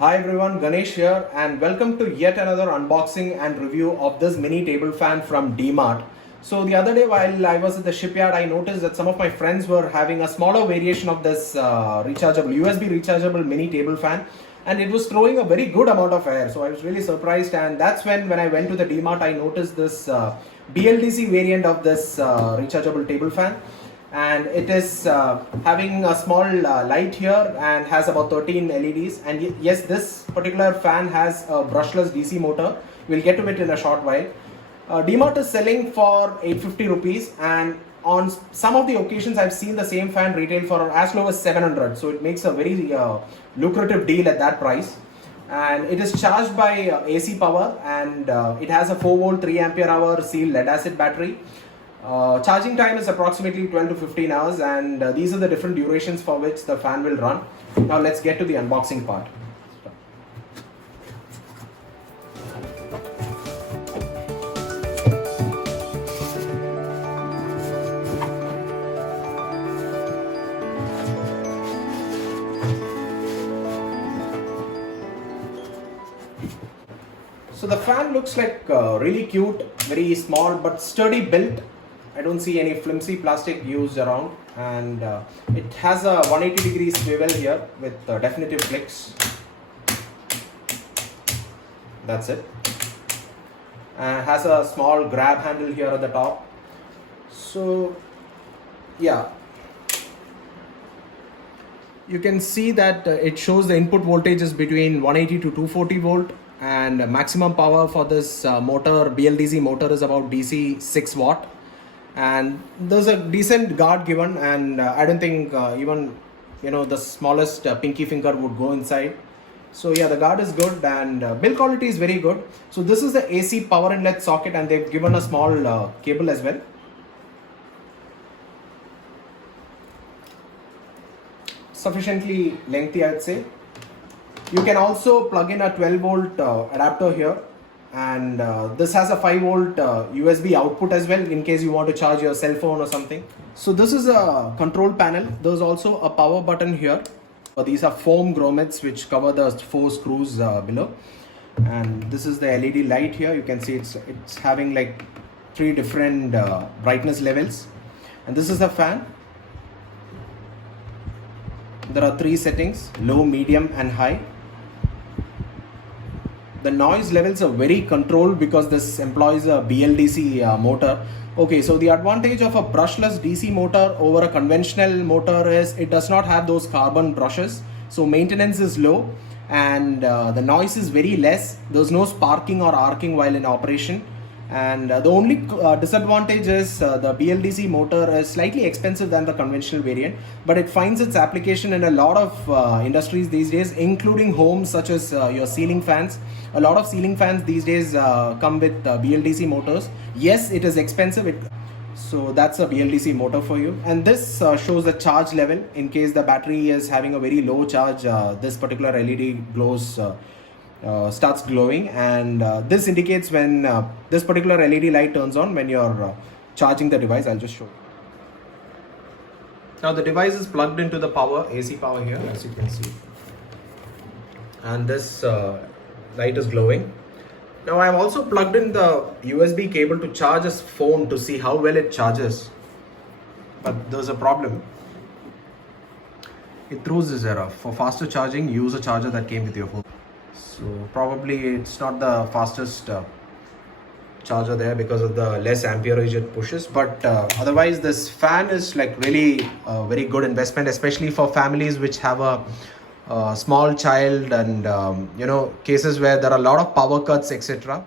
Hi everyone, Ganesh here and welcome to yet another unboxing and review of this mini table fan from D-Mart. So the other day while I was at the shipyard, I noticed that some of my friends were having a smaller variation of this USB rechargeable mini table fan, and it was throwing a very good amount of air. So I was really surprised, and that's when I went to the D-Mart, I noticed this BLDC variant of this rechargeable table fan. And it is having a small light here and has about 13 LEDs, and yes, this particular fan has a brushless DC motor. We'll get to it in a short while. D-Mart is selling for 850 rupees, and on some of the occasions I've seen the same fan retail for as low as 700, so it makes a very lucrative deal at that price. And it is charged by AC power, and it has a 4 volt 3 ampere hour sealed lead acid battery. Charging time is approximately 12 to 15 hours, and these are the different durations for which the fan will run. Now let's get to the unboxing part. So the fan looks like really cute, very small but sturdy built. I don't see any flimsy plastic used around, and it has a 180 degree swivel here with definitive clicks. That's it. And has a small grab handle here at the top. So yeah, you can see that it shows the input voltage is between 180 to 240 volt, and maximum power for this motor, BLDC motor, is about DC 6 watt. And there's a decent guard given, and I don't think even the smallest pinky finger would go inside. So yeah, the guard is good, and build quality is very good. So this is the AC power inlet socket, and they've given a small cable as well. Sufficiently lengthy, I'd say. You can also plug in a 12 volt adapter here, and this has a 5 volt USB output as well in case you want to charge your cell phone or something. So this is a control panel. There's also a power button here. These are foam grommets which cover the 4 screws below, and this is the LED light here. You can see it's having like 3 different brightness levels, and this is the fan. There are 3 settings: low, medium and high. The noise levels are very controlled because this employs a BLDC motor. Okay, so the advantage of a brushless DC motor over a conventional motor is it does not have those carbon brushes, so maintenance is low, and the noise is very less. There's no sparking or arcing while in operation. And the only disadvantage is the BLDC motor is slightly expensive than the conventional variant, but it finds its application in a lot of industries these days, including homes such as your ceiling fans. A lot of ceiling fans these days come with BLDC motors. Yes, it is expensive, so that's a BLDC motor for you. And this shows the charge level. In case the battery is having a very low charge, this particular LED glows. Starts glowing, and this indicates when this particular LED light turns on when you're charging the device. I'll just show you. Now the device is plugged into the power, AC power here, as you can see, and this light is glowing. Now I've also plugged in the USB cable to charge this phone to see how well it charges, but there's a problem. It throws this error: for faster charging, use a charger that came with your phone. So probably it's not the fastest charger there because of the less amperage it pushes, but otherwise this fan is like really a very good investment, especially for families which have a small child, and cases where there are a lot of power cuts, etc.